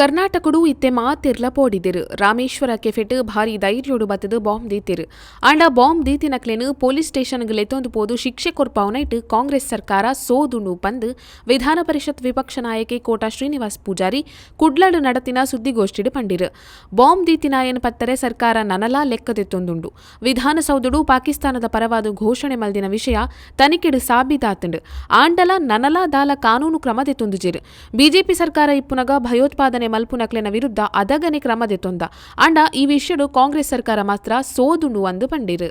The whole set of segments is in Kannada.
ಕರ್ನಾಟಕಡು ಇತ್ತೆ ಮಾತಿರ್ಲ ಪೋಡಿದಿರು ರಾಮೇಶ್ವರ ಕೆಫೆಟ್ ಭಾರಿ ಧೈರ್ಯೋಡು ಬತ್ತದು ಬಾಂಬ್ ದೀತಿರು ಆಂಡ ಬಾಂಬ್ ದೀತಿನಕ್ಲೆನು ಪೊಲೀಸ್ ಸ್ಟೇಷನ್ಗೆ ಲೆತ್ತೊಂದು ಪೋದು ಶಿಕ್ಷೆ ಕೊರ್ಪಾವನೈಟ್ ಕಾಂಗ್ರೆಸ್ ಸರ್ಕಾರ ಸೋದುಂಡು ಪಂದು ವಿಧಾನ ಪರಿಷತ್ ವಿಪಕ್ಷ ನಾಯಕಿ ಕೋಟಾ ಶ್ರೀನಿವಾಸ್ ಪೂಜಾರಿ ಕುಡ್ಲಡು ನಡತಿನ ಸುದ್ದಿಗೋಷ್ಠಿಡು ಪಂಡಿರು ಬಾಂಬ್ ದೀತಿನಾಯನ್ ಪತ್ತರೆ ಸರ್ಕಾರ ನನಲಾ ಲೆಕ್ಕದೆತ್ತೊಂದುಂಡು ವಿಧಾನಸೌಧಡು ಪಾಕಿಸ್ತಾನದ ಪರವಾದ ಘೋಷಣೆ ಮಲ್ದಿನ ವಿಷಯ ತನಿಖೆಡು ಸಾಬೀತಾತುಂಡು ಆಂಡಲ ನನಲಾ ದಾಲ ಕಾನೂನು ಕ್ರಮದೆತ್ತೊಂದುಜಿರು ಬಿಜೆಪಿ ಸರ್ಕಾರ ಇಪ್ಪುನಗ ಭಯೋತ್ಪಾದನೆ ಮಲ್ಪುನಕ್ಲೆನ ವಿರುದ್ಧ ಅದಗನೆ ಕ್ರಮದೆತ್ತೊಂದ ಅಂಡ ಈ ವಿಷಯಡು ಕಾಂಗ್ರೆಸ್ ಸರ್ಕಾರ ಮಾತ್ರ ಸೋದುಂಡು ಒಂದು ಪಂಡಿರು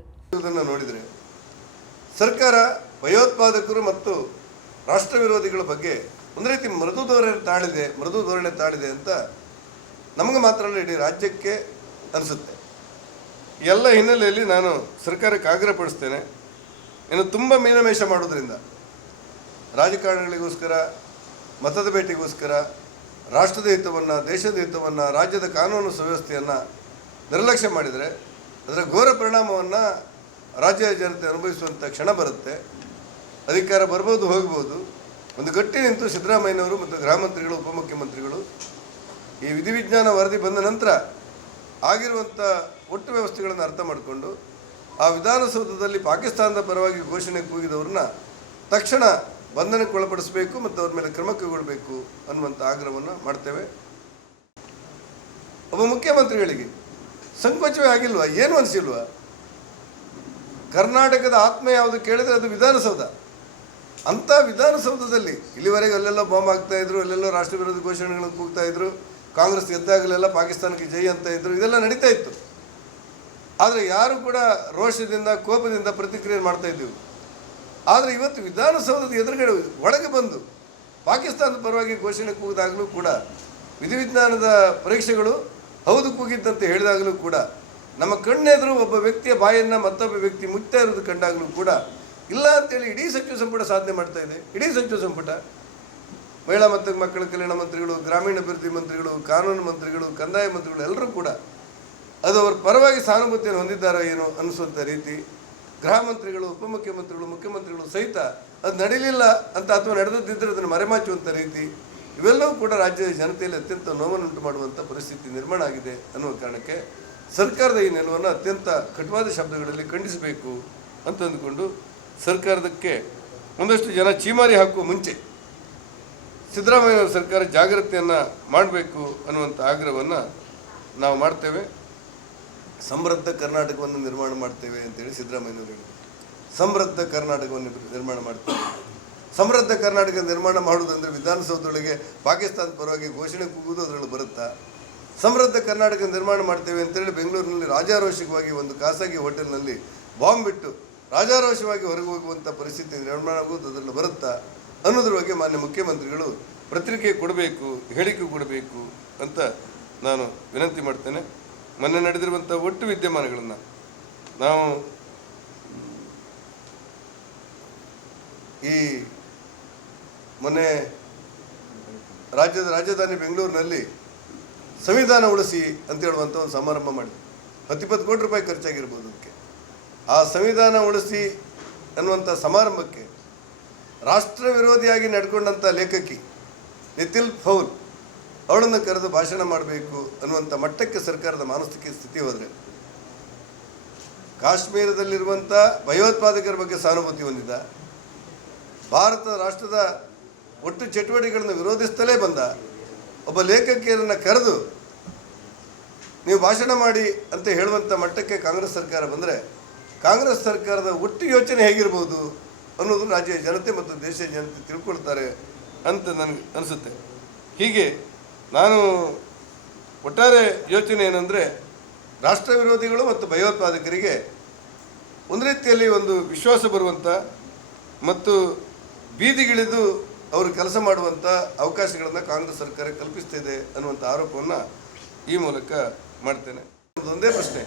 ನೋಡಿದರೆ ಸರ್ಕಾರ ಭಯೋತ್ಪಾದಕರು ಮತ್ತು ರಾಷ್ಟ್ರ ವಿರೋಧಿಗಳ ಬಗ್ಗೆ ಒಂದು ರೀತಿ ಮೃದು ಧೋರಣೆ ತಾಳಿದೆ ಅಂತ ನಮಗೆ ಮಾತ್ರ ಅಲ್ಲ ಇಡೀ ರಾಜ್ಯಕ್ಕೆ ಅನಿಸುತ್ತೆ. ಎಲ್ಲ ಹಿನ್ನೆಲೆಯಲ್ಲಿ ನಾನು ಸರ್ಕಾರಕ್ಕೆ ಆಗ್ರಹಪಡಿಸ್ತೇನೆ, ಇನ್ನು ತುಂಬ ಮೀನಮೇಷ ಮಾಡೋದ್ರಿಂದ ರಾಜಕಾರಣಿಗಳಿಗೋಸ್ಕರ ಮತದ ಭೇಟಿಗೋಸ್ಕರ ರಾಷ್ಟ್ರದ ಹಿತವನ್ನು, ದೇಶದ ಹಿತವನ್ನು, ರಾಜ್ಯದ ಕಾನೂನು ಸುವ್ಯವಸ್ಥೆಯನ್ನು ನಿರ್ಲಕ್ಷ್ಯ ಮಾಡಿದರೆ ಅದರ ಘೋರ ಪರಿಣಾಮವನ್ನು ರಾಜ್ಯ ಜನತೆ ಅನುಭವಿಸುವಂಥ ಕ್ಷಣ ಬರುತ್ತೆ. ಅಧಿಕಾರ ಬರ್ಬೋದು, ಹೋಗ್ಬೋದು. ಒಂದು ಗಟ್ಟಿ ನಿಂತು ಸಿದ್ದರಾಮಯ್ಯನವರು ಮತ್ತು ಗೃಹ ಮಂತ್ರಿಗಳು, ಉಪಮುಖ್ಯಮಂತ್ರಿಗಳು ಈ ವಿಧಿವಿಜ್ಞಾನ ವರದಿ ಬಂದ ನಂತರ ಆಗಿರುವಂಥ ಒಟ್ಟು ವ್ಯವಸ್ಥೆಗಳನ್ನು ಅರ್ಥ ಮಾಡಿಕೊಂಡು ಆ ವಿಧಾನಸೌಧದಲ್ಲಿ ಪಾಕಿಸ್ತಾನದ ಪರವಾಗಿ ಘೋಷಣೆ ಕೂಗಿದವ್ರನ್ನ ತಕ್ಷಣ ಬಂಧನಕ್ಕೆ ಒಳಪಡಿಸಬೇಕು ಮತ್ತು ಅವ್ರ ಮೇಲೆ ಕ್ರಮ ಕೈಗೊಳ್ಳಬೇಕು ಅನ್ನುವಂಥ ಆಗ್ರಹವನ್ನು ಮಾಡ್ತೇವೆ. ಒಬ್ಬ ಮುಖ್ಯಮಂತ್ರಿಗಳಿಗೆ ಸಂಕೋಚವೇ ಆಗಿಲ್ವಾ? ಏನು ಅನಿಸಿಲ್ವಾ? ಕರ್ನಾಟಕದ ಆತ್ಮ ಯಾವುದು ಕೇಳಿದರೆ ಅದು ವಿಧಾನಸೌಧ. ಅಂಥ ವಿಧಾನಸೌಧದಲ್ಲಿ ಇಲ್ಲಿವರೆಗೆ ಅಲ್ಲೆಲ್ಲ ಬಾಂಬ್ ಆಗ್ತಾಯಿದ್ರು, ಅಲ್ಲೆಲ್ಲೋ ರಾಷ್ಟ್ರ ವಿರೋಧಿ ಘೋಷಣೆಗಳನ್ನು ಕೂಗ್ತಾಯಿದ್ರು, ಕಾಂಗ್ರೆಸ್ ಗೆದ್ದಾಗಲೆಲ್ಲ ಪಾಕಿಸ್ತಾನಕ್ಕೆ ಜೈ ಅಂತ ಇದ್ರು, ಇದೆಲ್ಲ ನಡೀತಾ ಇತ್ತು. ಆದರೆ ಯಾರು ಕೂಡ ರೋಷದಿಂದ, ಕೋಪದಿಂದ ಪ್ರತಿಕ್ರಿಯೆ ಮಾಡ್ತಾ ಇದ್ದೀವಿ. ಆದರೆ ಇವತ್ತು ವಿಧಾನಸೌಧದ ಎದುರುಗಡೆ ಒಳಗೆ ಬಂದು ಪಾಕಿಸ್ತಾನದ ಪರವಾಗಿ ಘೋಷಣೆ ಕೂಗಿದಾಗಲೂ ಕೂಡ, ವಿಧಿವಿಜ್ಞಾನದ ಪರೀಕ್ಷೆಗಳು ಹೌದು ಕೂಗಿದ್ದಂತೆ ಹೇಳಿದಾಗಲೂ ಕೂಡ, ನಮ್ಮ ಕಣ್ಣೆದುರು ಒಬ್ಬ ವ್ಯಕ್ತಿಯ ಬಾಯನ್ನು ಮತ್ತೊಬ್ಬ ವ್ಯಕ್ತಿ ಮುಚ್ತಾ ಇರೋದು ಕಂಡಾಗಲೂ ಕೂಡ ಇಲ್ಲ ಅಂತೇಳಿ ಇಡೀ ಸಚಿವ ಸಂಪುಟ ಸಾಧನೆ ಮಾಡ್ತಾ ಇದೆ. ಇಡೀ ಸಚಿವ ಸಂಪುಟ, ಮಹಿಳಾ ಮತ್ತು ಮಕ್ಕಳ ಕಲ್ಯಾಣ ಮಂತ್ರಿಗಳು, ಗ್ರಾಮೀಣಾಭಿವೃದ್ಧಿ ಮಂತ್ರಿಗಳು, ಕಾನೂನು ಮಂತ್ರಿಗಳು, ಕಂದಾಯ ಮಂತ್ರಿಗಳು ಎಲ್ಲರೂ ಕೂಡ ಅದು ಅವರ ಪರವಾಗಿ ಸಹಾನುಭೂತಿಯನ್ನು ಹೊಂದಿದ್ದಾರೋ ಏನೋ ಅನ್ನಿಸುವಂಥ ರೀತಿ, ಗೃಹ ಮಂತ್ರಿಗಳು, ಉಪಮುಖ್ಯಮಂತ್ರಿಗಳು, ಮುಖ್ಯಮಂತ್ರಿಗಳು ಸಹಿತ ಅದು ನಡೀಲಿಲ್ಲ ಅಂತ ಅಥವಾ ನಡೆದಿದ್ದರೆ ಅದನ್ನು ಮರೆಮಾಚುವಂಥ ರೀತಿ, ಇವೆಲ್ಲವೂ ಕೂಡ ರಾಜ್ಯದ ಜನತೆಯಲ್ಲಿ ಅತ್ಯಂತ ನೋವನ್ನುಂಟು ಮಾಡುವಂಥ ಪರಿಸ್ಥಿತಿ ನಿರ್ಮಾಣ ಆಗಿದೆ ಅನ್ನುವ ಕಾರಣಕ್ಕೆ ಸರ್ಕಾರದ ಈ ನಿಲುವನ್ನು ಅತ್ಯಂತ ಕಟುವಾದ ಶಬ್ದಗಳಲ್ಲಿ ಖಂಡಿಸಬೇಕು ಅಂತ ಅಂದುಕೊಂಡು ಸರ್ಕಾರದಕ್ಕೆ ಒಂದಷ್ಟು ಜನ ಚೀಮಾರಿ ಹಾಕುವ ಮುಂಚೆ ಸಿದ್ದರಾಮಯ್ಯ ಸರ್ಕಾರ ಜಾಗ್ರತೆಯನ್ನು ಮಾಡಬೇಕು ಅನ್ನುವಂಥ ಆಗ್ರಹವನ್ನು ನಾವು ಮಾಡ್ತೇವೆ. ಸಮೃದ್ಧ ಕರ್ನಾಟಕವನ್ನು ನಿರ್ಮಾಣ ಮಾಡ್ತೇವೆ ಅಂತೇಳಿ ಸಿದ್ದರಾಮಯ್ಯನವರು ಹೇಳಿದರು. ಸಮೃದ್ಧ ಕರ್ನಾಟಕವನ್ನು ನಿರ್ಮಾಣ ಮಾಡ್ತೇವೆ. ಸಮೃದ್ಧ ಕರ್ನಾಟಕ ನಿರ್ಮಾಣ ಮಾಡುವುದಂದರೆ ವಿಧಾನಸೌಧದೊಳಗೆ ಪಾಕಿಸ್ತಾನದ ಪರವಾಗಿ ಘೋಷಣೆ ಕೂಗುವುದು ಅದರಲ್ಲಿ ಬರುತ್ತಾ? ಸಮೃದ್ಧ ಕರ್ನಾಟಕ ನಿರ್ಮಾಣ ಮಾಡ್ತೇವೆ ಅಂತೇಳಿ ಬೆಂಗಳೂರಿನಲ್ಲಿ ರಾಜಾರೋಷವಾಗಿ ಒಂದು ಖಾಸಗಿ ಹೋಟೆಲ್ನಲ್ಲಿ ಬಾಂಬ್ ಬಿಟ್ಟು ರಾಜಾರೋಷವಾಗಿ ಹೊರಗೆ ಹೋಗುವಂಥ ಪರಿಸ್ಥಿತಿ ನಿರ್ಮಾಣ ಆಗುವುದು ಅದರಲ್ಲಿ ಬರುತ್ತಾ ಅನ್ನೋದ್ರ ಬಗ್ಗೆ ಮಾನ್ಯ ಮುಖ್ಯಮಂತ್ರಿಗಳು ಪತ್ರಿಕೆ ಕೊಡಬೇಕು, ಹೇಳಿಕೆ ಕೊಡಬೇಕು ಅಂತ ನಾನು ವಿನಂತಿ ಮಾಡ್ತೇನೆ. ಮೊನ್ನೆ ನಡೆದಿರುವಂಥ ಒಟ್ಟು ವಿದ್ಯಮಾನಗಳನ್ನು ನಾವು ಈ ಮೊನ್ನೆ ರಾಜಧಾನಿ ಬೆಂಗಳೂರಿನಲ್ಲಿ ಸಂವಿಧಾನ ಉಳಿಸಿ ಅಂತ ಹೇಳುವಂಥ ಒಂದು ಸಮಾರಂಭ ಮಾಡಿದ್ವಿ. 10-20 ಕೋಟಿ ರೂಪಾಯಿ ಖರ್ಚಾಗಿರ್ಬೋದು ಅದಕ್ಕೆ. ಆ ಸಂವಿಧಾನ ಉಳಿಸಿ ಅನ್ನುವಂಥ ಸಮಾರಂಭಕ್ಕೆ ರಾಷ್ಟ್ರ ವಿರೋಧಿಯಾಗಿ ನಡ್ಕೊಂಡಂಥ ಲೇಖಕಿ ನಿತಿಲ್ ಫೌಲ್ ಅವಳನ್ನು ಕರೆದು ಭಾಷಣ ಮಾಡಬೇಕು ಅನ್ನುವಂಥ ಮಟ್ಟಕ್ಕೆ ಸರ್ಕಾರದ ಮಾನಸಿಕ ಸ್ಥಿತಿ ಹೋದರೆ, ಕಾಶ್ಮೀರದಲ್ಲಿರುವಂಥ ಭಯೋತ್ಪಾದಕರ ಬಗ್ಗೆ ಸಹಾನುಭೂತಿ ಹೊಂದಿದ್ದ, ಭಾರತ ರಾಷ್ಟ್ರದ ಒಟ್ಟು ಚಟುವಟಿಕೆಗಳನ್ನು ವಿರೋಧಿಸ್ತಲೇ ಬಂದ ಒಬ್ಬ ಲೇಖಕಿಯರನ್ನು ಕರೆದು ನೀವು ಭಾಷಣ ಮಾಡಿ ಅಂತ ಹೇಳುವಂಥ ಮಟ್ಟಕ್ಕೆ ಕಾಂಗ್ರೆಸ್ ಸರ್ಕಾರ ಬಂದರೆ, ಕಾಂಗ್ರೆಸ್ ಸರ್ಕಾರದ ಒಟ್ಟು ಯೋಚನೆ ಹೇಗಿರ್ಬೋದು ಅನ್ನೋದು ರಾಜ್ಯ ಜನತೆ ಮತ್ತು ದೇಶದ ಜನತೆ ತಿಳ್ಕೊಳ್ತಾರೆ ಅಂತ ನನಗೆ ಅನಿಸುತ್ತೆ. ಹೀಗೆ ನಾನು ಒಟ್ಟಾರೆ ಯೋಚನೆ ಏನಂದರೆ, ರಾಷ್ಟ್ರ ವಿರೋಧಿಗಳು ಮತ್ತು ಭಯೋತ್ಪಾದಕರಿಗೆ ಒಂದು ರೀತಿಯಲ್ಲಿ ಒಂದು ವಿಶ್ವಾಸ ಬರುವಂಥ ಮತ್ತು ಬೀದಿಗಿಳಿದು ಅವರು ಕೆಲಸ ಮಾಡುವಂಥ ಅವಕಾಶಗಳನ್ನು ಕಾಂಗ್ರೆಸ್ ಸರ್ಕಾರ ಕಲ್ಪಿಸ್ತಿದೆ ಅನ್ನುವಂಥ ಆರೋಪವನ್ನು ಈ ಮೂಲಕ ಮಾಡ್ತೇನೆ. ಒಂದೇ ಪ್ರಶ್ನೆ,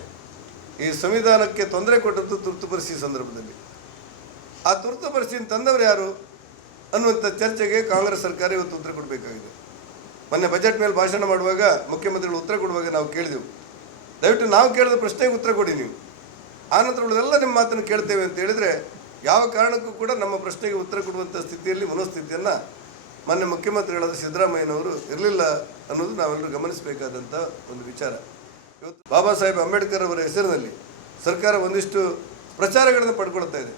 ಈ ಸಂವಿಧಾನಕ್ಕೆ ತೊಂದರೆ ಕೊಟ್ಟದ್ದು ತುರ್ತು ಪರಿಸ್ಥಿತಿ ಸಂದರ್ಭದಲ್ಲಿ, ಆ ತುರ್ತು ಪರಿಸ್ಥಿತಿ ತಂದವರು ಯಾರು ಅನ್ನುವಂಥ ಚರ್ಚೆಗೆ ಕಾಂಗ್ರೆಸ್ ಸರ್ಕಾರ ಇವತ್ತು ಉತ್ತರ ಕೊಡಬೇಕಾಗಿದೆ. ಮೊನ್ನೆ ಬಜೆಟ್ ಮೇಲೆ ಭಾಷಣ ಮಾಡುವಾಗ ಮುಖ್ಯಮಂತ್ರಿಗಳು ಉತ್ತರ ಕೊಡುವಾಗ ನಾವು ಕೇಳಿದೆವು, ದಯವಿಟ್ಟು ನಾವು ಕೇಳಿದ ಪ್ರಶ್ನೆಗೆ ಉತ್ತರ ಕೊಡಿ ನೀವು, ಆನಂತರ ಉಳಿದೆಲ್ಲ ನಿಮ್ಮ ಮಾತನ್ನು ಕೇಳ್ತೇವೆ ಅಂತ ಹೇಳಿದರೆ ಯಾವ ಕಾರಣಕ್ಕೂ ಕೂಡ ನಮ್ಮ ಪ್ರಶ್ನೆಗೆ ಉತ್ತರ ಕೊಡುವಂಥ ಸ್ಥಿತಿಯಲ್ಲಿ ಮನೋಸ್ಥಿತಿಯನ್ನು ಮಾನ್ಯ ಮುಖ್ಯಮಂತ್ರಿಗಳಾದ ಸಿದ್ದರಾಮಯ್ಯನವರು ಇರಲಿಲ್ಲ ಅನ್ನೋದು ನಾವೆಲ್ಲರೂ ಗಮನಿಸಬೇಕಾದಂಥ ಒಂದು ವಿಚಾರ. ಇವತ್ತು ಬಾಬಾ ಸಾಹೇಬ್ ಅಂಬೇಡ್ಕರ್ ಅವರ ಹೆಸರಿನಲ್ಲಿ ಸರ್ಕಾರ ಒಂದಿಷ್ಟು ಪ್ರಚಾರಗಳನ್ನು ಪಡ್ಕೊಳ್ತಾ ಇದೆ.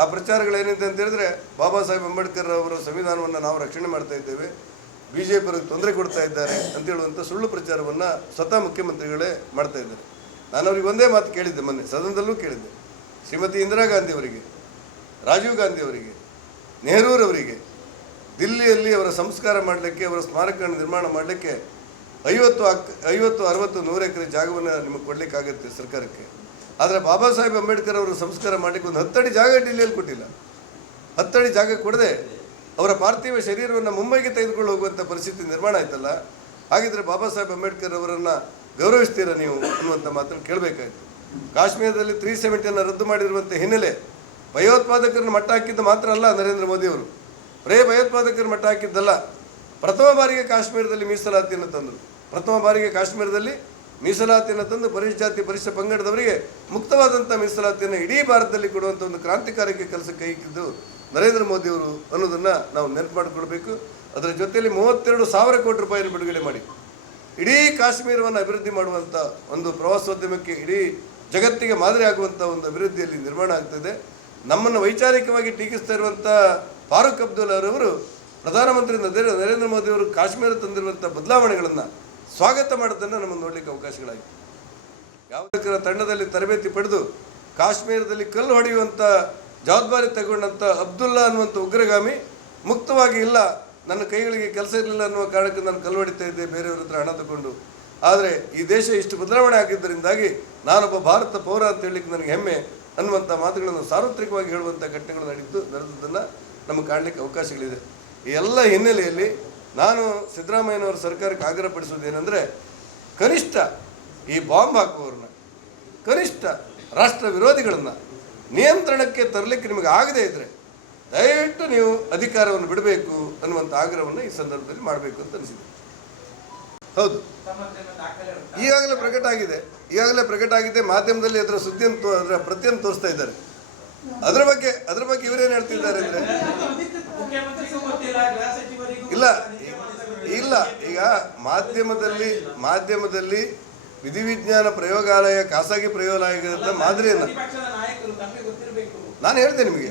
ಆ ಪ್ರಚಾರಗಳೇನಿದೆ ಅಂತ ಹೇಳಿದ್ರೆ, ಬಾಬಾ ಸಾಹೇಬ್ ಅಂಬೇಡ್ಕರ್ ಅವರ ಸಂವಿಧಾನವನ್ನು ನಾವು ರಕ್ಷಣೆ ಮಾಡ್ತಾ ಇದ್ದೇವೆ, BJP ಅವರಿಗೆ ತೊಂದರೆ ಕೊಡ್ತಾ ಇದ್ದಾರೆ ಅಂತ ಹೇಳುವಂಥ ಸುಳ್ಳು ಪ್ರಚಾರವನ್ನು ಸ್ವತಃ ಮುಖ್ಯಮಂತ್ರಿಗಳೇ ಮಾಡ್ತಾ ಇದ್ದಾರೆ. ನಾನು ಅವ್ರಿಗೆ ಒಂದೇ ಮಾತು ಕೇಳಿದ್ದೆ, ಮೊನ್ನೆ ಸದನದಲ್ಲೂ ಕೇಳಿದ್ದೆ. ಶ್ರೀಮತಿ ಇಂದಿರಾ ಗಾಂಧಿ ಅವರಿಗೆ, ರಾಜೀವ್ ಗಾಂಧಿ ಅವರಿಗೆ, ನೆಹರೂರವರಿಗೆ ದಿಲ್ಲಿಯಲ್ಲಿ ಅವರ ಸಂಸ್ಕಾರ ಮಾಡಲಿಕ್ಕೆ, ಅವರ ಸ್ಮಾರಕಗಳನ್ನು ನಿರ್ಮಾಣ ಮಾಡಲಿಕ್ಕೆ 50, 60, 100 ಎಕರೆ ಜಾಗವನ್ನು ನಿಮಗೆ ಕೊಡಲಿಕ್ಕಾಗತ್ತೆ ಸರ್ಕಾರಕ್ಕೆ. ಆದರೆ ಬಾಬಾ ಸಾಹೇಬ್ ಅಂಬೇಡ್ಕರ್ ಅವರು ಸಂಸ್ಕಾರ ಮಾಡಲಿಕ್ಕೆ ಒಂದು 10 ಅಡಿ ಜಾಗ ಡಿಲ್ಲಿಯಲ್ಲಿ ಕೊಟ್ಟಿಲ್ಲ. 10 ಅಡಿ ಜಾಗ ಕೊಡದೆ ಅವರ ಪಾರ್ಥಿವ ಶರೀರವನ್ನು ಮುಂಬೈಗೆ ತೆಗೆದುಕೊಂಡು ಹೋಗುವಂಥ ಪರಿಸ್ಥಿತಿ ನಿರ್ಮಾಣ ಆಯ್ತಲ್ಲ. ಹಾಗಿದ್ರೆ ಬಾಬಾ ಸಾಹೇಬ್ ಅಂಬೇಡ್ಕರ್ ಅವರನ್ನು ಗೌರವಿಸ್ತೀರಾ ನೀವು ಅನ್ನುವಂಥ ಮಾತನ್ನು ಕೇಳಬೇಕಾಯಿತು. ಕಾಶ್ಮೀರದಲ್ಲಿ 370 ರದ್ದು ಮಾಡಿರುವಂಥ ಹಿನ್ನೆಲೆ ಭಯೋತ್ಪಾದಕರನ್ನು ಮಟ್ಟ ಹಾಕಿದ್ದು ಮಾತ್ರ ಅಲ್ಲ ನರೇಂದ್ರ ಮೋದಿಯವರು, ಬರೇ ಭಯೋತ್ಪಾದಕರ ಮಟ್ಟ ಹಾಕಿದ್ದಲ್ಲ, ಪ್ರಥಮ ಬಾರಿಗೆ ಕಾಶ್ಮೀರದಲ್ಲಿ ಮೀಸಲಾತಿಯನ್ನು ತಂದರು. ಪ್ರಥಮ ಬಾರಿಗೆ ಕಾಶ್ಮೀರದಲ್ಲಿ ಮೀಸಲಾತಿಯನ್ನು ತಂದು ಪರಿಶಿಷ್ಟ ಜಾತಿ ಪರಿಶಿಷ್ಟ ಪಂಗಡದವರಿಗೆ ಮುಕ್ತವಾದಂಥ ಮೀಸಲಾತಿಯನ್ನು ಇಡೀ ಭಾರತದಲ್ಲಿ ಕೊಡುವಂಥ ಒಂದು ಕ್ರಾಂತಿಕಾರಕ ಕೆಲಸಕ್ಕೆ ಕೈ ಇಕ್ಕಿದ್ದು ನರೇಂದ್ರ ಮೋದಿಯವರು ಅನ್ನೋದನ್ನು ನಾವು ನೆನಪು ಮಾಡಿಕೊಳ್ಬೇಕು. ಅದರ ಜೊತೆಯಲ್ಲಿ 32,000 ಕೋಟಿ ರೂಪಾಯಿಯನ್ನು ಬಿಡುಗಡೆ ಮಾಡಿ ಇಡೀ ಕಾಶ್ಮೀರವನ್ನು ಅಭಿವೃದ್ಧಿ ಮಾಡುವಂಥ ಒಂದು ಪ್ರವಾಸೋದ್ಯಮಕ್ಕೆ ಇಡೀ ಜಗತ್ತಿಗೆ ಮಾದರಿ ಆಗುವಂಥ ಒಂದು ಅಭಿವೃದ್ಧಿಯಲ್ಲಿ ನಿರ್ಮಾಣ ಆಗ್ತದೆ. ನಮ್ಮನ್ನು ವೈಚಾರಿಕವಾಗಿ ಟೀಕಿಸ್ತಾ ಇರುವಂಥ ಫಾರೂಕ್ ಅಬ್ದುಲ್ಲಾ ಅವರು ಪ್ರಧಾನಮಂತ್ರಿ ನರೇಂದ್ರ ಮೋದಿಯವರು ಕಾಶ್ಮೀರ ತಂದಿರುವಂಥ ಬದಲಾವಣೆಗಳನ್ನು ಸ್ವಾಗತ ಮಾಡೋದನ್ನು ನಮ್ಮನ್ನು ನೋಡಲಿಕ್ಕೆ ಅವಕಾಶಗಳಾಗಿವೆ. ಯಾವುದಕ್ಕರ ತಂಡದಲ್ಲಿ ತರಬೇತಿ ಪಡೆದು ಕಾಶ್ಮೀರದಲ್ಲಿ ಕಲ್ಲು ಹೊಡೆಯುವಂಥ ಜವಾಬ್ದಾರಿ ತಗೊಂಡಂಥ ಅಬ್ದುಲ್ಲಾ ಅನ್ನುವಂಥ ಉಗ್ರಗಾಮಿ ಮುಕ್ತವಾಗಿ ಇಲ್ಲ, ನನ್ನ ಕೈಗಳಿಗೆ ಕೆಲಸ ಇರಲಿಲ್ಲ ಅನ್ನುವ ಕಾರಣಕ್ಕೆ ನಾನು ಕಲ್ಲು ಹೊಡಿತಾ ಇದ್ದೆ ಬೇರೆಯವ್ರ ಹತ್ರ ಹಣ ತಗೊಂಡು. ಆದರೆ ಈ ದೇಶ ಇಷ್ಟು ಬದಲಾವಣೆ ಆಗಿದ್ದರಿಂದಾಗಿ ನಾನೊಬ್ಬ ಭಾರತ ಪೌರ ಅಂತ ಹೇಳಲಿಕ್ಕೆ ನನಗೆ ಹೆಮ್ಮೆ ಅನ್ನುವಂಥ ಮಾತುಗಳನ್ನು ಸಾರ್ವತ್ರಿಕವಾಗಿ ಹೇಳುವಂಥ ಘಟನೆಗಳು ನಡೆದದ್ದನ್ನು ನಮಗೆ ಕಾಣಲಿಕ್ಕೆ ಅವಕಾಶಗಳಿದೆ. ಈ ಎಲ್ಲ ಹಿನ್ನೆಲೆಯಲ್ಲಿ ನಾನು ಸಿದ್ದರಾಮಯ್ಯನವರ ಸರ್ಕಾರಕ್ಕೆ ಆಗ್ರಹಪಡಿಸುವುದೇನೆಂದರೆ, ಕನಿಷ್ಠ ಈ ಬಾಂಬ್ ಹಾಕುವವ್ರನ್ನ, ಕನಿಷ್ಠ ರಾಷ್ಟ್ರ ವಿರೋಧಿಗಳನ್ನು ನಿಯಂತ್ರಣಕ್ಕೆ ತರಲಿಕ್ಕೆ ನಿಮಗೆ ಆಗದೇ ಇದ್ದರೆ ದಯವಿಟ್ಟು ನೀವು ಅಧಿಕಾರವನ್ನು ಬಿಡಬೇಕು ಅನ್ನುವಂಥ ಆಗ್ರಹವನ್ನು ಈ ಸಂದರ್ಭದಲ್ಲಿ ಮಾಡಬೇಕು ಅಂತ ಅನಿಸಿದೆ. ಹೌದು, ಈಗಾಗಲೇ ಪ್ರಕಟ ಆಗಿದೆ. ಮಾಧ್ಯಮದಲ್ಲಿ ಅದರ ಸುದ್ದಿಯನ್ನು ಅದರ ಪ್ರತಿಯನ್ನು ತೋರಿಸ್ತಾ ಇದ್ದಾರೆ. ಅದರ ಬಗ್ಗೆ ಇವರೇನು ಹೇಳ್ತಿದ್ದಾರೆ ಅಂದರೆ, ಇಲ್ಲ ಈಗ ಮಾಧ್ಯಮದಲ್ಲಿ ವಿಧಿವಿಜ್ಞಾನ ಪ್ರಯೋಗಾಲಯ ಖಾಸಗಿ ಪ್ರಯೋಗಾಲಯದ ಮಾದರಿಯನ್ನು ನಾನು ಹೇಳ್ತೇನೆ ನಿಮಗೆ.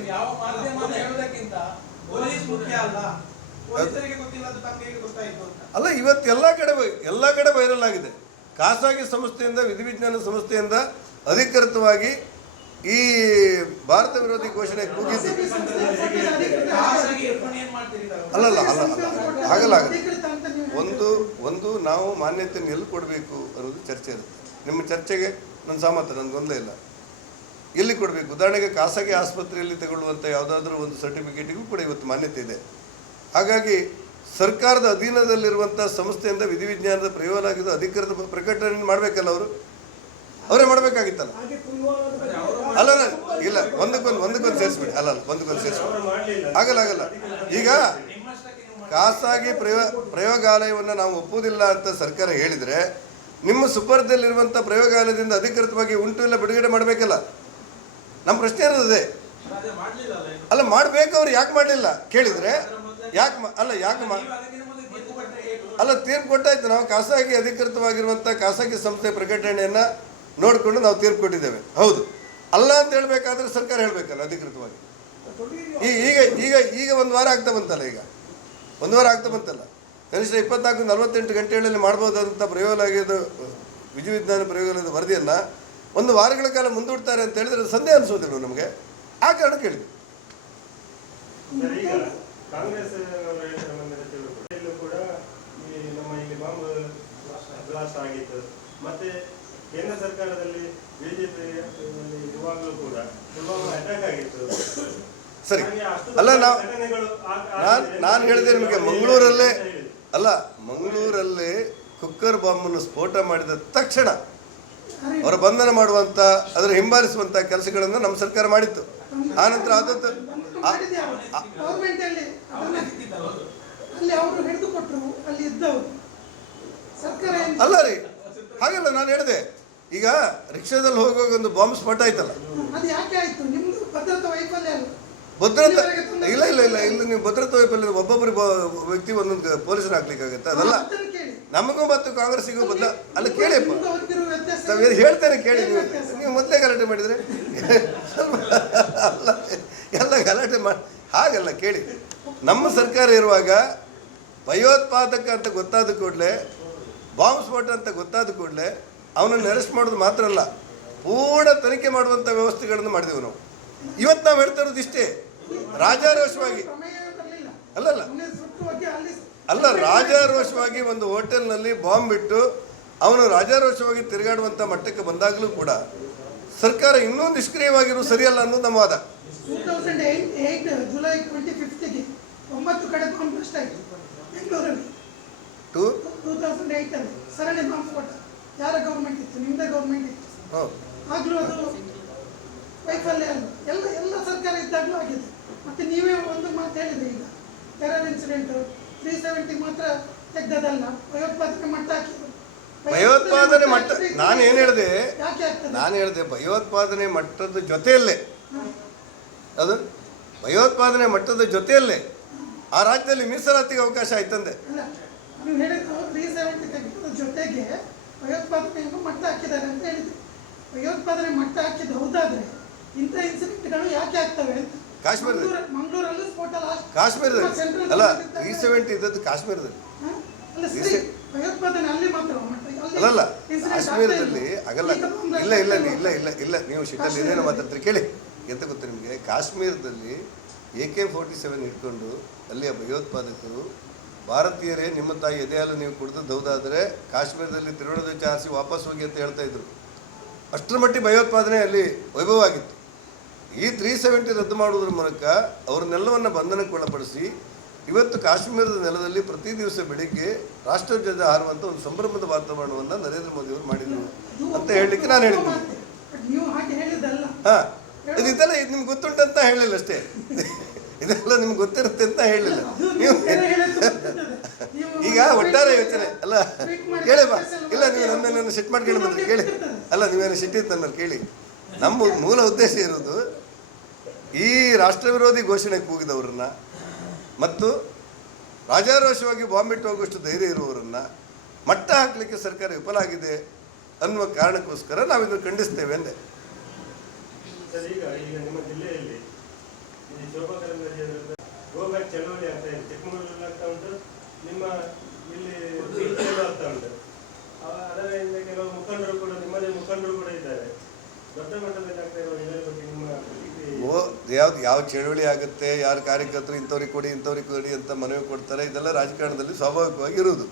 ಅಲ್ಲ, ಇವತ್ತು ಎಲ್ಲ ಕಡೆ ವೈರಲ್ ಆಗಿದೆ. ಖಾಸಗಿ ಸಂಸ್ಥೆಯಿಂದ, ವಿಧಿವಿಜ್ಞಾನ ಸಂಸ್ಥೆಯಿಂದ ಅಧಿಕೃತವಾಗಿ ಈ ಭಾರತ ವಿರೋಧಿ ಘೋಷಣೆ ಕೂಗಿದ್ದು ಆಗಲ್ಲ. ಒಂದು ನಾವು ಮಾನ್ಯತೆಯನ್ನು ಎಲ್ಲಿ ಕೊಡಬೇಕು ಅನ್ನೋದು ಚರ್ಚೆ ಇರುತ್ತೆ. ನಿಮ್ಮ ಚರ್ಚೆಗೆ ನನ್ನ ಸಹಮತ, ನನಗೆ ಗೊಂದಲ ಇಲ್ಲ. ಎಲ್ಲಿ ಕೊಡಬೇಕು? ಉದಾಹರಣೆಗೆ ಖಾಸಗಿ ಆಸ್ಪತ್ರೆಯಲ್ಲಿ ತಗೊಳ್ಳುವಂಥ ಯಾವುದಾದ್ರೂ ಒಂದು ಸರ್ಟಿಫಿಕೇಟಿಗೂ ಕೂಡ ಇವತ್ತು ಮಾನ್ಯತೆ ಇದೆ. ಹಾಗಾಗಿ ಸರ್ಕಾರದ ಅಧೀನದಲ್ಲಿರುವಂಥ ಸಂಸ್ಥೆಯಿಂದ ವಿಧಿವಿಜ್ಞಾನದ ಪ್ರಯೋಗಾಲಯದ ಅಧಿಕೃತ ಪ್ರಕಟಣೆ ಮಾಡಬೇಕಲ್ಲ, ಅವರೇ ಮಾಡಬೇಕಾಗಿತ್ತಲ್ಲ. ಇಲ್ಲ, ಒಂದಕ್ಕೊಂದು ಸೇರಿಸ್ಬಿಡಿ. ಒಂದಕ್ಕೊಂದು ಸೇರಿಸ್ಬಿಡಿ. ಆಗಲ್ಲ. ಈಗ ಖಾಸಗಿ ಪ್ರಯೋಗಾಲಯವನ್ನು ನಾವು ಒಪ್ಪುವುದಿಲ್ಲ ಅಂತ ಸರ್ಕಾರ ಹೇಳಿದರೆ, ನಿಮ್ಮ ಸುಪರ್ದಲ್ಲಿರುವಂಥ ಪ್ರಯೋಗಾಲಯದಿಂದ ಅಧಿಕೃತವಾಗಿ ಉಂಟು ಇಲ್ಲ ಬಿಡುಗಡೆ ಮಾಡಬೇಕಲ್ಲ. ನಮ್ಮ ಪ್ರಶ್ನೆ ಇರೋದೇ. ಅಲ್ಲ, ಮಾಡಬೇಕು. ಅವ್ರು ಯಾಕೆ ಮಾಡಲಿಲ್ಲ ಕೇಳಿದರೆ ತೀರ್ಪು ಕೊಟ್ಟಾಯ್ತು. ನಾವು ಖಾಸಗಿ ಅಧಿಕೃತವಾಗಿರುವಂಥ ಖಾಸಗಿ ಸಂಸ್ಥೆ ಪ್ರಕಟಣೆಯನ್ನು ನೋಡಿಕೊಂಡು ನಾವು ತೀರ್ಪು ಕೊಟ್ಟಿದ್ದೇವೆ. ಹೌದು, ಅಲ್ಲ ಅಂತ ಹೇಳಬೇಕಾದ್ರೆ ಸರ್ಕಾರ ಹೇಳಬೇಕಲ್ಲ ಅಧಿಕೃತವಾಗಿ. ಈಗ ಒಂದು ವಾರ ಆಗ್ತಾ ಬಂತಲ್ಲ. ಕನಿಷ್ಠ 24-48 ಗಂಟೆಗಳಲ್ಲಿ ಮಾಡ್ಬೋದಾದಂಥ ಪ್ರಯೋಗಾಲಯದ ವಿಧಿವಿಜ್ಞಾನ ಪ್ರಯೋಗಾಲಯದ ವರದಿಯನ್ನು 1 ವಾರಗಳ ಕಾಲ ಮುಂದೂಡ್ತಾರೆ ಅಂತ ಹೇಳಿದ್ರೆ ಸಂದೇಹ ಅನಿಸೋದಿಲ್ಲ ನಮಗೆ. ಆ ಕಾರಣ ಕೇಳಿದ್ವಿ. ಕಾಂಗ್ರೆಸ್ ಕೂಡ ನಮ್ಮ ಇಲ್ಲಿ ಬಾಂಬ್ ಬ್ಲಾಸ್ಟ್ ಆಗಿತ್ತು. ಮತ್ತೆ ಕೇಂದ್ರ ಸರ್ಕಾರದಲ್ಲಿ ಬಿಜೆಪಿ ಇವಾಗಲೂ ಕೂಡ ಅಟ್ಯಾಕ್ ಆಗಿತ್ತು. ಸರಿ, ಅಲ್ಲ, ನಾನು ಹೇಳಿದೆ ನಿಮಗೆ, ಮಂಗಳೂರಲ್ಲೇ ಕುಕ್ಕರ್ ಬಾಂಬನ್ನು ಸ್ಫೋಟ ಮಾಡಿದ ತಕ್ಷಣ ಅವರ ಬಂಧನ ಮಾಡುವಂಥ, ಅದರ ಹಿಂಬಾಲಿಸುವಂಥ ಕೆಲಸಗಳನ್ನು ನಮ್ಮ ಸರ್ಕಾರ ಮಾಡಿತ್ತು. ಆನಂತರ ಅಲ್ಲ ರೀ, ಹಾಗಲ್ಲ. ನಾನು ಹೇಳಿದೆ, ಈಗ ರಿಕ್ಷಾದಲ್ಲಿ ಹೋಗುವಾಗ ಒಂದು ಬಾಂಬ್ ಸ್ಫೋಟ ಆಯ್ತಲ್ಲ, ಭದ್ರತಾ ಇಲ್ಲ ಇಲ್ಲ ಇಲ್ಲ ಇಲ್ಲಿ ನೀವು ಭದ್ರತಾ ವೈಫಲ್ಯ ಒಬ್ಬೊಬ್ಬರು ವ್ಯಕ್ತಿ ಒಂದೊಂದು ಪೊಲೀಸರು ಹಾಕ್ಲಿಕ್ಕಾಗತ್ತೆ ಅದಲ್ಲ. ನಮಗೂ ಮತ್ತು ಕಾಂಗ್ರೆಸ್ಸಿಗೂ ಅಲ್ಲ ಕೇಳಿಯಪ್ಪ, ತಾವೇನು ಹೇಳ್ತೇನೆ ಕೇಳಿ. ನೀವು ಮೊದಲೇ ಗಲಾಟೆ ಮಾಡಿದರೆ ಅಲ್ಲ, ಎಲ್ಲ ಗಲಾಟೆ ಮಾಡಿ ಹಾಗಲ್ಲ ಕೇಳಿ. ನಮ್ಮ ಸರ್ಕಾರ ಇರುವಾಗ ಭಯೋತ್ಪಾದಕ ಅಂತ ಗೊತ್ತಾದ ಕೂಡಲೇ, ಬಾಂಬ್ ಸ್ಫೋಟ ಅಂತ ಗೊತ್ತಾದ ಕೂಡಲೇ ಅವನನ್ನು ಅರೆಸ್ಟ್ ಮಾಡೋದು ಮಾತ್ರ ಅಲ್ಲ, ಪೂರ್ಣ ತನಿಖೆ ಮಾಡುವಂಥ ವ್ಯವಸ್ಥೆಗಳನ್ನು ಮಾಡಿದೆವು ನಾವು. ಇವತ್ತು ನಾವು ಹೇಳ್ತಾ ಇರೋದು ಇಷ್ಟೇ, ರಾಜಾರೋಷವಾಗಿ ಅಲ್ಲಲ್ಲ ಅಲ್ಲ ರಾಜಾರೋಷವಾಗಿ ಒಂದು ಹೋಟೆಲ್ನಲ್ಲಿ ಬಾಂಬ್ ಬಿಟ್ಟು ಅವನು ರಾಜಾರೋಷವಾಗಿ ತಿರುಗಾಡುವಂಥ ಮಟ್ಟಕ್ಕೆ ಬಂದಾಗಲೂ ಕೂಡ ಸರ್ಕಾರ ಇನ್ನೂ ನಿಷ್ಕ್ರಿಯವಾಗಿರೋದು ಸರಿಯಲ್ಲ ಅನ್ನೋದು ನಮ್ಮ ವಾದ. 2008 ಜುಲೈ 25ಗೆ 9 ಕಡೆ ಬಾಂಬ್ ಬ್ಲಾಸ್ಟ್ ಆಯಿತು ಬೆಂಗಳೂರಲ್ಲಿ. 2008 ಅಲ್ಲಿ ಸರಣಿ ಬಾಂಬ್ ಸ್ಫೋಟ. ಯಾರ ಗೌರ್ಮೆಂಟ್ ಇತ್ತು? ನಿಮ್ಮದೇ ಗೌರ್ಮೆಂಟ್ ಇತ್ತು. ಆಗಲೂ ಅದು ವೈಫಲ್ಯ ಅಲ್ಲ. ಎಲ್ಲ ಸರ್ಕಾರ ಇದ್ದಾಗಲೂ ಆಗಿದೆ. ಮತ್ತು ನೀವೇ ಒಂದು ಮಾತು ಹೇಳಿದ್ರಿ, ಈಗ ಟೆರರ್ ಇನ್ಸಿಡೆಂಟು 370 ಮಾತ್ರ ತೆಗ್ದದಲ್ಲ, ಭಯೋತ್ಪಾದನೆ ಮಟ್ಟ ಹಾಕಿದ್ರು. ಭಯೋತ್ಪಾದನೆ ಮಟ್ಟ ನಾನು ಏನು ಹೇಳಿದೆ, ಯಾಕೆ ಆಗ್ತದೆ? ನಾನು ಹೇಳಿದೆ ಭಯೋತ್ಪಾದನೆ ಮಟ್ಟದ ಜೊತೆಯಲ್ಲೇ, ಅದು ಭಯೋತ್ಪಾದನೆ ಮಟ್ಟದ ಜೊತೆಯಲ್ಲೇ ಆ ರಾಜ್ಯದಲ್ಲಿ ಮೀಸಲಾತಿಗೆ ಅವಕಾಶ ಆಯ್ತಂದೆ. ಅಲ್ಲ, ನೀವು ಹೇಳಿದ್ದು 370 ತೆಗೆದ ಜೊತೆಗೆ ಭಯೋತ್ಪಾದನೆಯನ್ನು ಮಟ್ಟ ಹಾಕಿದ್ದಾರೆ ಅಂತ ಹೇಳಿದ್ರು. ಭಯೋತ್ಪಾದನೆ ಮಟ್ಟ ಹಾಕಿದ್ದು ಹೌದಾದ್ರೆ ಇಂಥ ಇನ್ಸಿಡೆಂಟ್ಗಳು ಯಾಕೆ ಆಗ್ತವೆ ಅಂತ. ಮಂಗಳೂರಲ್ಲಿ ಸ್ಫೋಟ ಕಾಶ್ಮೀರದಲ್ಲಿ ಅಲ್ಲ, 370 ಇದ್ದದ್ದು ಕಾಶ್ಮೀರದಲ್ಲಿ ಭಯೋತ್ಪಾದನೆ ಅಲ್ಲಿ ಮಾತ್ರ ಅಲ್ಲಲ್ಲ, ಕಾಶ್ಮೀರದಲ್ಲಿ ಆಗಲ್ಲ. ಇಲ್ಲ ಇಲ್ಲ ಇಲ್ಲ ಇಲ್ಲ ಇಲ್ಲ ನೀವು ಸಿಟ್ಟಲ್ಲಿ ಏನೇನೋ ಮಾತಾಡ್ತೀರಿ ಕೇಳಿ. ಎಂತ ಗೊತ್ತು ನಿಮಗೆ, ಕಾಶ್ಮೀರದಲ್ಲಿ AK-47 ಇಟ್ಕೊಂಡು ಅಲ್ಲಿಯ ಭಯೋತ್ಪಾದಕರು ಭಾರತೀಯರೇ ನಿಮ್ಮ ತಾಯಿ ಎದೆಹಾಲು ನೀವು ಕುಡಿದದ್ದು ಹೌದಾದರೆ ಕಾಶ್ಮೀರದಲ್ಲಿ ತ್ರಿವರ್ಣ ಹಾರಿಸಿ ವಾಪಸ್ ಹೋಗಿ ಅಂತ ಹೇಳ್ತಾ ಇದ್ರು. ಅಷ್ಟರ ಮಟ್ಟಿಗೆ ಭಯೋತ್ಪಾದನೆ ಅಲ್ಲಿ ವೈಭವ ಆಗಿತ್ತು. ಈ 370 ರದ್ದು ಮಾಡುವುದರ ಮೂಲಕ ಅವ್ರನ್ನೆಲ್ಲವನ್ನು ಬಂಧನಕ್ಕೆ ಒಳಪಡಿಸಿ ಇವತ್ತು ಕಾಶ್ಮೀರದ ನೆಲದಲ್ಲಿ ಪ್ರತಿ ದಿವಸ ಬೆಳಿಗ್ಗೆ ರಾಷ್ಟ್ರಧ್ವಜ ಹಾರುವಂಥ ಒಂದು ಸಂಭ್ರಮದ ವಾತಾವರಣವನ್ನು ನರೇಂದ್ರ ಮೋದಿ ಅವರು ಮಾಡಿದರು ಅಂತ ಹೇಳಲಿಕ್ಕೆ ನಾನು ಹೇಳಿದ್ದೀನಿ. ಹಾಂ, ಇದೆಲ್ಲ ಇದು ನಿಮ್ಗೆ ಗೊತ್ತುಂಟಂತ ಹೇಳಲಿಲ್ಲ ಅಷ್ಟೇ, ಇದೆಲ್ಲ ನಿಮ್ಗೆ ಗೊತ್ತಿರುತ್ತೆ ಅಂತ ಹೇಳಲಿಲ್ಲ ನೀವು. ಈಗ ಒಟ್ಟಾರೆ ಯೋಚನೆ ಅಲ್ಲ ಕೇಳಿ ಬಾ. ಇಲ್ಲ ನೀವು ನನ್ನ ಮೇಲೆ ಸಿಟ್ಟು ಮಾಡ್ಕೊಂಡು ಬಂದ್ರೆ ಕೇಳಿ. ಅಲ್ಲ ನೀವೇನು ಸಿಟ್ಟಿತ್ತು ನನ್ನ ಕೇಳಿ. ನಮ್ಮ ಮೂಲ ಉದ್ದೇಶ ಇರೋದು ಈ ರಾಷ್ಟ್ರ ವಿರೋಧಿ ಘೋಷಣೆ ಕೂಗಿದವರನ್ನ ಮತ್ತು ರಾಜಾರೋಷವಾಗಿ ಬಾಂಬ್ ಇಟ್ಟು ಹೋಗುವಷ್ಟು ಧೈರ್ಯ ಇರುವವರನ್ನು ಮಟ್ಟ ಹಾಕಲಿಕ್ಕೆ ಸರ್ಕಾರ ವಿಫಲ ಆಗಿದೆ ಅನ್ನುವ ಕಾರಣಕ್ಕೋಸ್ಕರ ನಾವು ಇದನ್ನು ಖಂಡಿಸ್ತೇವೆ ಎಂದೆ. ಸರ್, ಈಗ ನಿಮ್ಮ ಜಿಲ್ಲೆಯಲ್ಲಿ ಈ ಶೋಭಾ ಕರಂದ್ಲಾಜೆ ಗೋ ಬ್ಯಾಕ್ ಚಳವಳಿ ಆಗ್ತಾ ಇದೆ. ಚಿಕ್ಕಮಗಳೂರಲ್ಲಿ ಆಗ್ತಾ ಉಂಟು, ನಿಮ್ಮ ಇಲ್ಲಿ ಬೀದಿಯಲ್ಲೂ ಆಗ್ತಾ ಉಂಟು. ಅದರಿಂದ ಕೆಲವು ಮುಖಂಡರು ಕೂಡ, ನಿಮ್ಮದೇ ಮುಖಂಡರು ಕೂಡ ಇದ್ದಾರೆ. ದೊಡ್ಡ ಮಟ್ಟದಲ್ಲಿ ಆಗ್ತಾ ಇರುವ ಇದರ ಬಗ್ಗೆ ನಿಮ್ಮ ಯಾವ ಚಳವಳಿ ಆಗುತ್ತೆ, ಯಾರು ಕಾರ್ಯಕರ್ತರು ಇಂಥವ್ರಿಗೆ ಕೊಡಿ ಅಂತ ಮನವಿ ಕೊಡ್ತಾರೆ, ಇದೆಲ್ಲ ರಾಜಕಾರಣದಲ್ಲಿ ಸ್ವಾಭಾವಿಕವಾಗಿ ಇರುವುದು.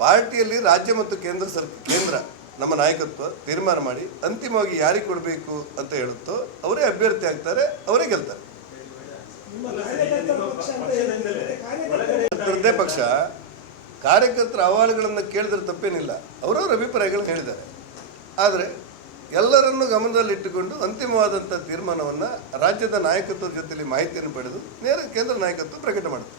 ಪಾರ್ಟಿಯಲ್ಲಿ ರಾಜ್ಯ ಮತ್ತು ಕೇಂದ್ರ ನಮ್ಮ ನಾಯಕತ್ವ ತೀರ್ಮಾನ ಮಾಡಿ ಅಂತಿಮವಾಗಿ ಯಾರಿಗೆ ಕೊಡಬೇಕು ಅಂತ ಹೇಳುತ್ತೋ ಅವರೇ ಅಭ್ಯರ್ಥಿ ಆಗ್ತಾರೆ, ಅವರೇ ಗೆಲ್ತಾರೆ. ಪ್ರತಿಯೊಂದೇ ಪಕ್ಷ ಕಾರ್ಯಕರ್ತರ ಅಹವಾಲುಗಳನ್ನು ಕೇಳಿದ್ರೆ ತಪ್ಪೇನಿಲ್ಲ, ಅವರವರ ಅಭಿಪ್ರಾಯಗಳನ್ನು ಹೇಳಿದ್ದಾರೆ. ಆದರೆ ಎಲ್ಲರನ್ನೂ ಗಮನದಲ್ಲಿಟ್ಟುಕೊಂಡು ಅಂತಿಮವಾದಂಥ ತೀರ್ಮಾನವನ್ನು ರಾಜ್ಯದ ನಾಯಕತ್ವದ ಜೊತೆಯಲ್ಲಿ ಮಾಹಿತಿಯನ್ನು ಪಡೆದು ನೇರ ಕೇಂದ್ರ ನಾಯಕತ್ವ ಪ್ರಕಟ ಮಾಡುತ್ತೆ.